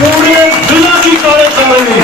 पूरे जिला की कार्यकारिणी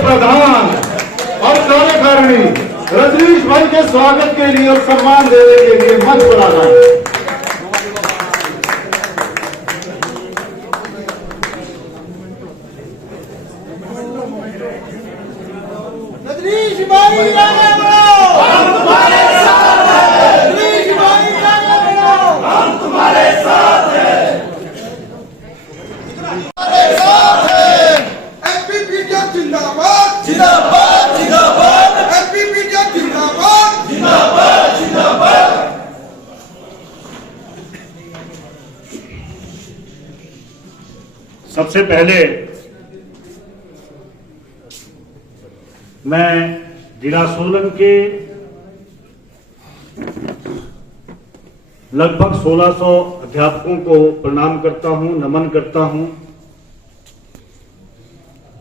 प्रधान और कार्यकारिणी रजनीश भाई के स्वागत के लिए और सम्मान देने के लिए मंच पर आ जाए। रजनीश भाई आगे बढ़ो, हम तुम्हारे साथ हैं। रजनीश भाई आगे बढ़ो, हम तुम्हारे साथ हैं। जिंदाबाद जिंदाबाद जिंदाबाद, एमपीपीटीएफ जिंदाबाद जिंदाबाद जिंदाबाद। सबसे पहले मैं जिला सोलन के लगभग 1600 अध्यापकों को प्रणाम करता हूं, नमन करता हूं,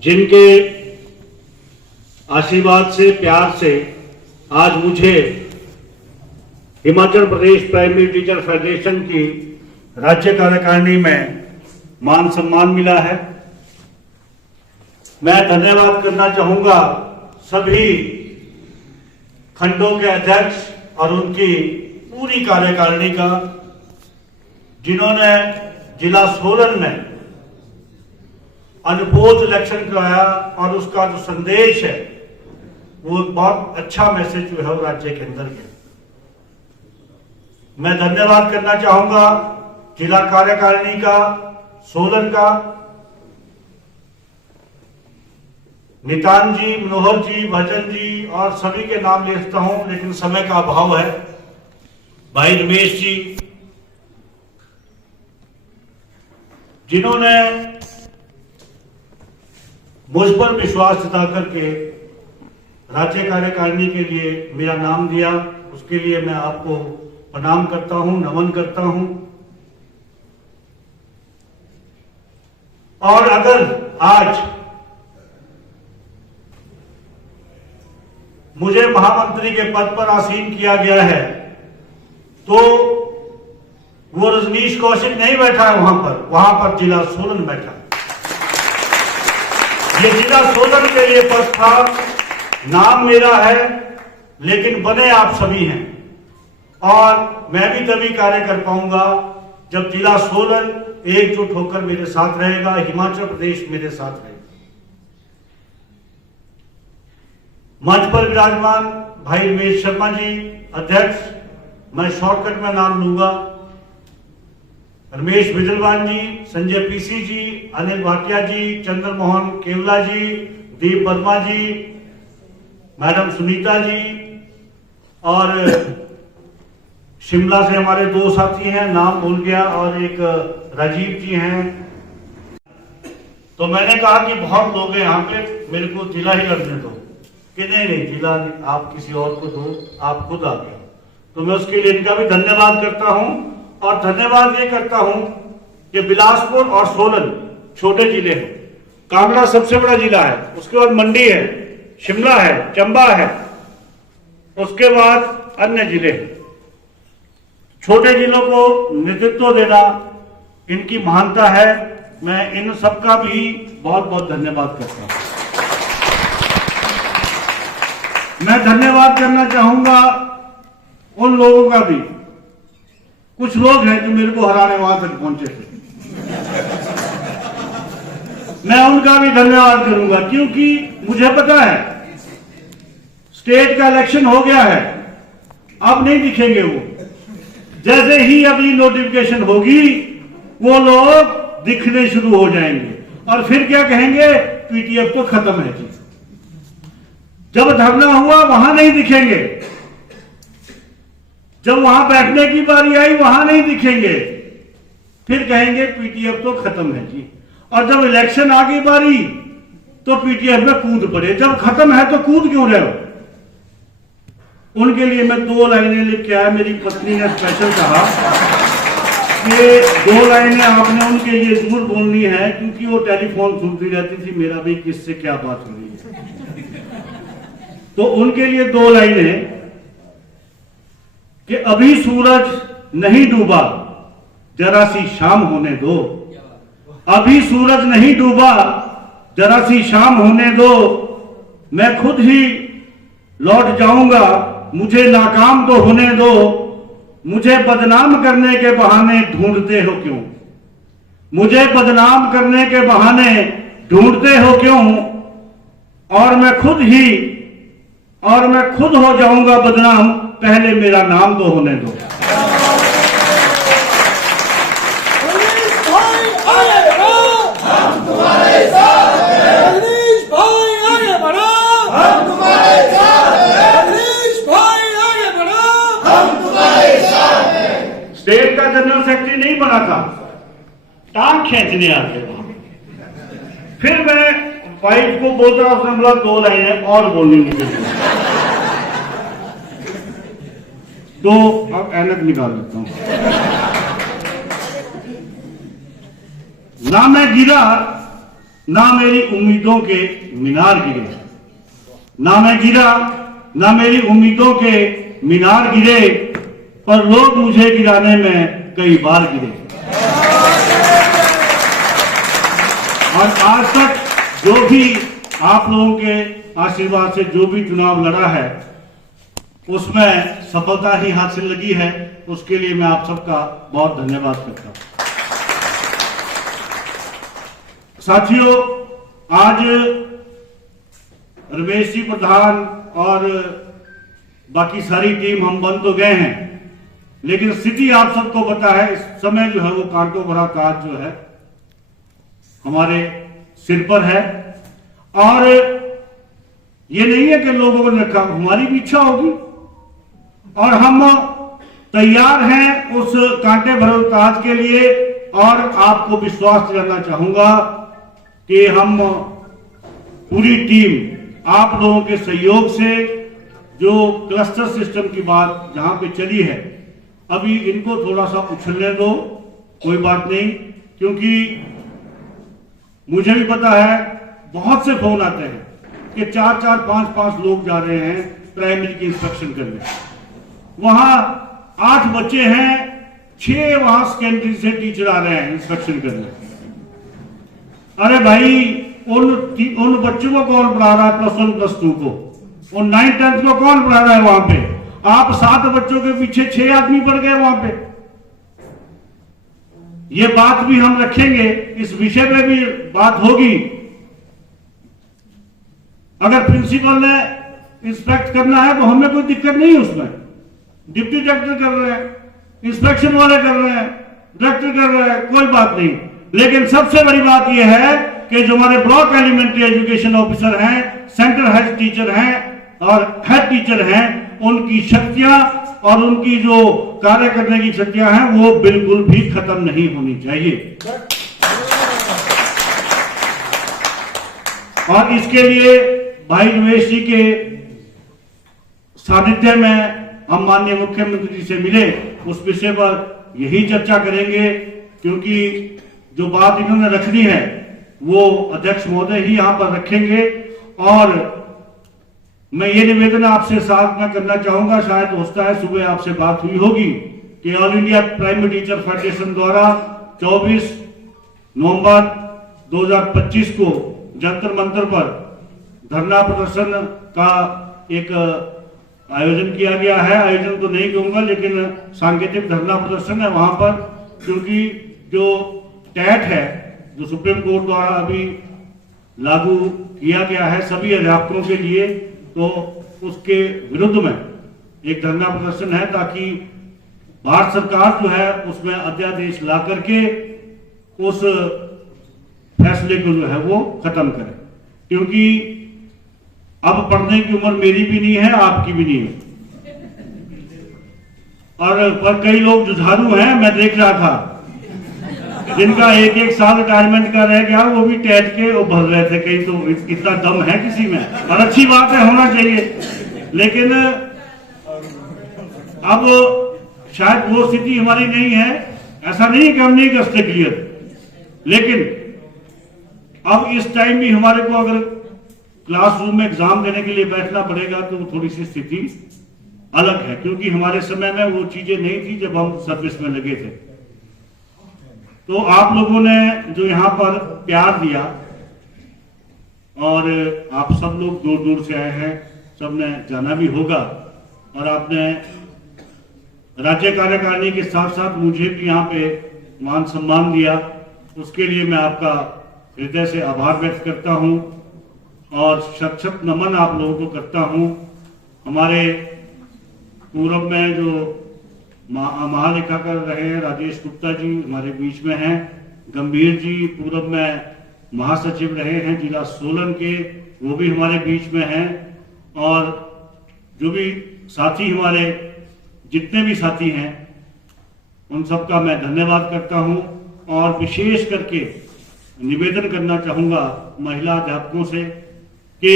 जिनके आशीर्वाद से, प्यार से आज मुझे Himachal Pradesh primary teacher federation की राज्य कार्यकारिणी में मान सम्मान मिला है। मैं धन्यवाद करना चाहूंगा सभी खंडों के अध्यक्ष और उनकी पूरी कार्यकारिणी का, जिन्होंने जिला सोलन में अनपोज इलेक्शन कराया और उसका जो संदेश है वो एक बहुत अच्छा मैसेज जो है वो राज्य के अंदर गया। मैं धन्यवाद करना चाहूंगा जिला कार्यकारिणी का, सोलन का, नितान जी, मनोहर जी, भजन जी और सभी के नाम ले सकता हूं, लेकिन समय का अभाव है। भाई रमेश जी, जिन्होंने मुझ पर विश्वास जता करके राज्य कार्यकारिणी के लिए मेरा नाम दिया, उसके लिए मैं आपको प्रणाम करता हूं, नमन करता हूं। और अगर आज मुझे महामंत्री के पद पर आसीन किया गया है तो वो रजनीश कौशिक नहीं बैठा है वहां पर जिला सोलन बैठा है। ये जिला सोलन के लिए पद था, नाम मेरा है, लेकिन बने आप सभी हैं और मैं भी तभी कार्य कर पाऊंगा जब जिला सोलन एकजुट होकर मेरे साथ रहेगा, हिमाचल प्रदेश मेरे साथ रहेगा। मंच पर विराजमान भाई रमेश शर्मा जी अध्यक्ष, मैं शॉर्टकट में नाम लूंगा, रमेश बिजलवान जी, संजय पीसी जी, अनिल भाटिया जी, चंद्र मोहन केवला जी, दीप वर्मा जी, मैडम सुनीता जी और शिमला से हमारे दो साथी हैं, नाम भूल गया, और एक राजीव जी हैं। तो मैंने कहा कि बहुत लोग हैं यहाँ पे, मेरे को जिला ही लड़ने दो, कि नहीं जिला आप किसी और को दो, आप खुद आ गए। तो मैं उसके लिए इनका भी धन्यवाद करता हूं और धन्यवाद ये करता हूं कि बिलासपुर और सोलन छोटे जिले हैं, कांगड़ा सबसे बड़ा जिला है, उसके बाद मंडी है, शिमला है, चंबा है, उसके बाद अन्य जिले हैं। छोटे जिलों को नेतृत्व देना इनकी महानता है। मैं इन सबका भी बहुत बहुत धन्यवाद करता हूं। मैं धन्यवाद करना चाहूंगा उन लोगों का भी, कुछ लोग हैं जो मेरे को हराने वहां तक पहुंचे थे, मैं उनका भी धन्यवाद करूंगा, क्योंकि मुझे पता है स्टेट का इलेक्शन हो गया है, अब नहीं दिखेंगे वो। जैसे ही अगली नोटिफिकेशन होगी वो लोग दिखने शुरू हो जाएंगे और फिर क्या कहेंगे, पीटीएफ तो खत्म है जी। जब धरना हुआ वहां नहीं दिखेंगे, जब वहां बैठने की बारी आई वहां नहीं दिखेंगे, फिर कहेंगे पीटीएफ तो खत्म है जी। और जब इलेक्शन आ गई बारी तो पीटीएफ में कूद पड़े, जब खत्म है तो कूद क्यों रहे हो? उनके लिए मैं 2 लाइनें लिख के आया। मेरी पत्नी ने स्पेशल कहा कि 2 लाइनें आपने उनके लिए जरूर बोलनी है, क्योंकि वो टेलीफोन सुनती रहती थी, मेरा भी किससे क्या बात हो रही है। तो उनके लिए 2 लाइनें कि अभी सूरज नहीं डूबा, जरा सी शाम होने दो। अभी सूरज नहीं डूबा, जरा सी शाम होने दो। मैं खुद ही लौट जाऊंगा, मुझे नाकाम तो होने दो। मुझे बदनाम करने के बहाने ढूंढते हो क्यों? मुझे बदनाम करने के बहाने ढूंढते हो क्यों? और मैं खुद हो जाऊंगा बदनाम, पहले मेरा नाम तो होने दो। हम तुम्हारे साथ हैं। रजनीश भाई आगे बढ़ो, हम तुम्हारे साथ हैं। रजनीश भाई आगे बढ़ो, हम तुम्हारे साथ हैं। स्टेट का जनरल सेक्रेटरी नहीं बना था, टांग खींचने आते वहां। फिर मैं वाइफ को बोलता, उसने बोला 2 लाइनें और बोलनी मुझे। तो अब ऐनक निकाल लेता हूं। ना मैं गिरा, ना मेरी उम्मीदों के मीनार गिरे। ना मैं गिरा, ना मेरी उम्मीदों के मीनार गिरे, पर लोग मुझे गिराने में कई बार गिरे। और आज तक जो भी आप लोगों के आशीर्वाद से जो भी चुनाव लड़ा है, उसमें सफलता ही हासिल लगी है। उसके लिए मैं आप सबका बहुत धन्यवाद करता हूं। साथियों, आज रमेश जी प्रधान और बाकी सारी टीम हम बन तो गए हैं, लेकिन स्थिति आप सबको पता है। इस समय जो है वो कांटों भरा ताज जो है हमारे सिर पर है। और ये नहीं है कि लोगों ने रखा, हमारी भी इच्छा होगी और हम तैयार हैं उस कांटे भरे ताज के लिए। और आपको विश्वास दिलाना चाहूंगा कि हम पूरी टीम आप लोगों के सहयोग से, जो क्लस्टर सिस्टम की बात जहां पे चली है, अभी इनको थोड़ा सा उछलने दो, कोई बात नहीं। क्योंकि मुझे भी पता है बहुत से फोन आते हैं कि 4-4, 5-5 लोग जा रहे हैं प्राइमरी की इंस्पेक्शन करने। वहां 8 बच्चे हैं, 6 वहां सेकेंडरी से टीचर आ रहे हैं इंस्पेक्शन करने। अरे भाई, उन बच्चों को कौन पढ़ा रहा है? +1 +2 को, और 9th 10th को कौन पढ़ा रहा है वहां पे? आप 7 बच्चों के पीछे 6 आदमी पड़ गए वहां पे। ये बात भी हम रखेंगे, इस विषय पे भी बात होगी। अगर प्रिंसिपल ने इंस्पेक्ट करना है तो हमें कोई दिक्कत नहीं है उसमें। डिप्टी डायरेक्टर कर रहे हैं, इंस्पेक्शन वाले कर रहे हैं, डायरेक्टर कर रहे हैं, कोई बात नहीं। लेकिन सबसे बड़ी बात यह है कि जो हमारे ब्लॉक एलिमेंट्री एजुकेशन ऑफिसर हैं, सेंटर हेड टीचर हैं और हेड टीचर हैं, उनकी शक्तियां और उनकी जो कार्य करने की शक्तियां हैं वो बिल्कुल भी खत्म नहीं होनी चाहिए। और इसके लिए भाई रमेश जी के सानिध्य में हम माननीय मुख्यमंत्री जी से मिले, उस विषय पर यही चर्चा करेंगे। क्योंकि जो बात इन्होंने रखनी है वो अध्यक्ष महोदय ही यहां पर रखेंगे। और मैं ये निवेदन आपसे साथ में करना चाहूंगा, शायद होता है सुबह आपसे बात हुई होगी कि all India primary teacher federation द्वारा 24 नवंबर 2025 को जंतर मंतर पर धरना प्रदर्शन का एक आयोजन किया गया है। आयोजन तो नहीं कहूंगा, लेकिन सांकेतिक धरना प्रदर्शन है वहां पर। क्योंकि जो टैट है, जो सुप्रीम कोर्ट द्वारा अभी लागू किया गया है सभी अध्यापकों के लिए, तो उसके विरुद्ध में एक धरना प्रदर्शन है, ताकि भारत सरकार जो है उसमें अध्यादेश ला करके उस फैसले को जो है वो खत्म करे। क्योंकि अब पढ़ने की उम्र मेरी भी नहीं है, आपकी भी नहीं है। और पर कई लोग जुझारू हैं, मैं देख रहा था, जिनका 1-1 साल रिटायरमेंट का रह गया, वो भी टैट के वो भर रहे थे। कहीं तो इतना दम है किसी में, और अच्छी बात है, होना चाहिए। लेकिन अब शायद वो स्थिति हमारी नहीं है, ऐसा नहीं है कि हम नहीं कर सकते क्लियर, लेकिन अब इस टाइम भी हमारे को अगर क्लासरूम में एग्जाम देने के लिए बैठना पड़ेगा तो थोड़ी सी स्थिति अलग है, क्योंकि हमारे समय में वो चीजें नहीं थी जब हम सर्विस में लगे थे। तो आप लोगों ने जो यहाँ पर प्यार दिया और आप सब लोग दूर दूर से आए हैं, सबने जाना भी होगा, और आपने राज्य कार्यकारिणी के साथ साथ मुझे भी यहाँ पे मान सम्मान दिया, उसके लिए मैं आपका हृदय से आभार व्यक्त करता हूँ और शत शत नमन आप लोगों को करता हूँ। हमारे पूर्व में जो महालेखाकार रहे हैं राजेश गुप्ता जी हमारे बीच में हैं, गंभीर जी पूर्व में महासचिव रहे हैं जिला सोलन के, वो भी हमारे बीच में हैं, और जो भी साथी हमारे जितने भी साथी हैं उन सबका मैं धन्यवाद करता हूं, और विशेष करके निवेदन करना चाहूंगा महिला अध्यापकों से कि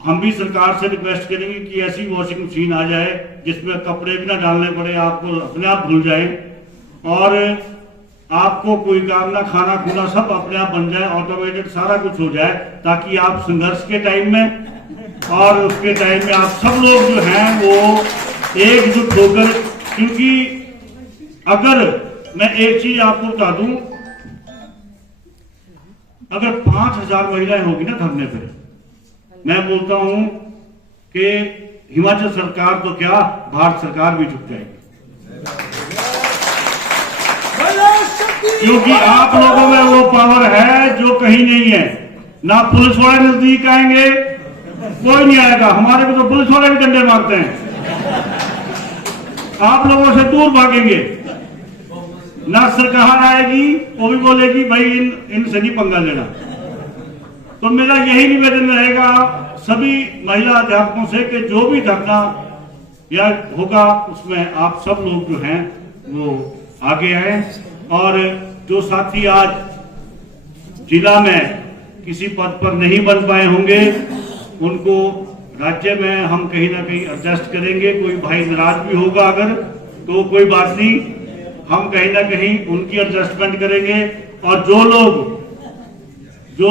हम भी सरकार से रिक्वेस्ट करेंगे कि ऐसी वॉशिंग मशीन आ जाए जिसमें कपड़े भी ना डालने पड़े, आपको अपने आप धुल जाए और आपको कोई काम ना, खाना खुना सब अपने आप बन जाए, ऑटोमेटेड सारा कुछ हो जाए, ताकि आप संघर्ष के टाइम में और उसके टाइम में आप सब लोग जो हैं वो एकजुट होकर, क्योंकि अगर मैं एक चीज आपको बता दूं, अगर 5000 महिलाएं होगी ना धरने पे, मैं बोलता हूं कि हिमाचल सरकार तो क्या भारत सरकार भी झुक जाएगी, क्योंकि आप लोगों में वो पावर है जो कहीं नहीं है। ना पुलिस वाले नजदीक आएंगे, कोई नहीं आएगा, हमारे को तो पुलिस वाले भी डंडे मारते हैं, आप लोगों से दूर भागेंगे। ना सरकार आएगी, वो भी बोलेगी भाई इनसे नहीं पंगा लेना। तो मेरा यही निवेदन रहेगा सभी महिला अध्यापकों से कि जो भी धरना या होगा उसमें आप सब लोग जो हैं वो आगे आए, और जो साथी आज जिला में किसी पद पर नहीं बन पाए होंगे उनको राज्य में हम कहीं ना कहीं एडजस्ट करेंगे। कोई भाई नाराज भी होगा अगर, तो कोई बात नहीं, हम कहीं ना कहीं उनकी एडजस्टमेंट करेंगे। और जो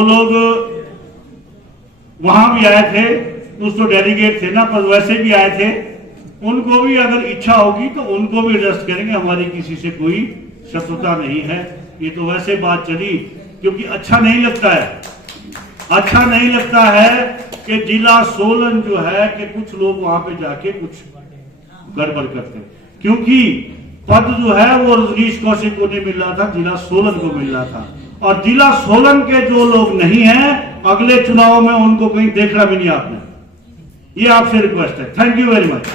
लोग वहां भी आए थे, कुछ तो डेलीगेट थे ना, पर वैसे भी आए थे, उनको भी अगर इच्छा होगी तो उनको भी एडजस्ट करेंगे, हमारी किसी से कोई शत्रुता नहीं है। ये तो वैसे बात चली, क्योंकि अच्छा नहीं लगता है कि जिला सोलन जो है कि कुछ लोग वहां पे जाके कुछ गड़बड़ करते हैं, क्योंकि पद जो है वो रजनीश कौशिक को नहीं मिल रहा था, जिला सोलन को मिल रहा था, और जिला सोलन के जो लोग नहीं हैं अगले चुनाव में उनको कहीं देखना भी नहीं आपने। ये आपसे रिक्वेस्ट है। Thank you very much.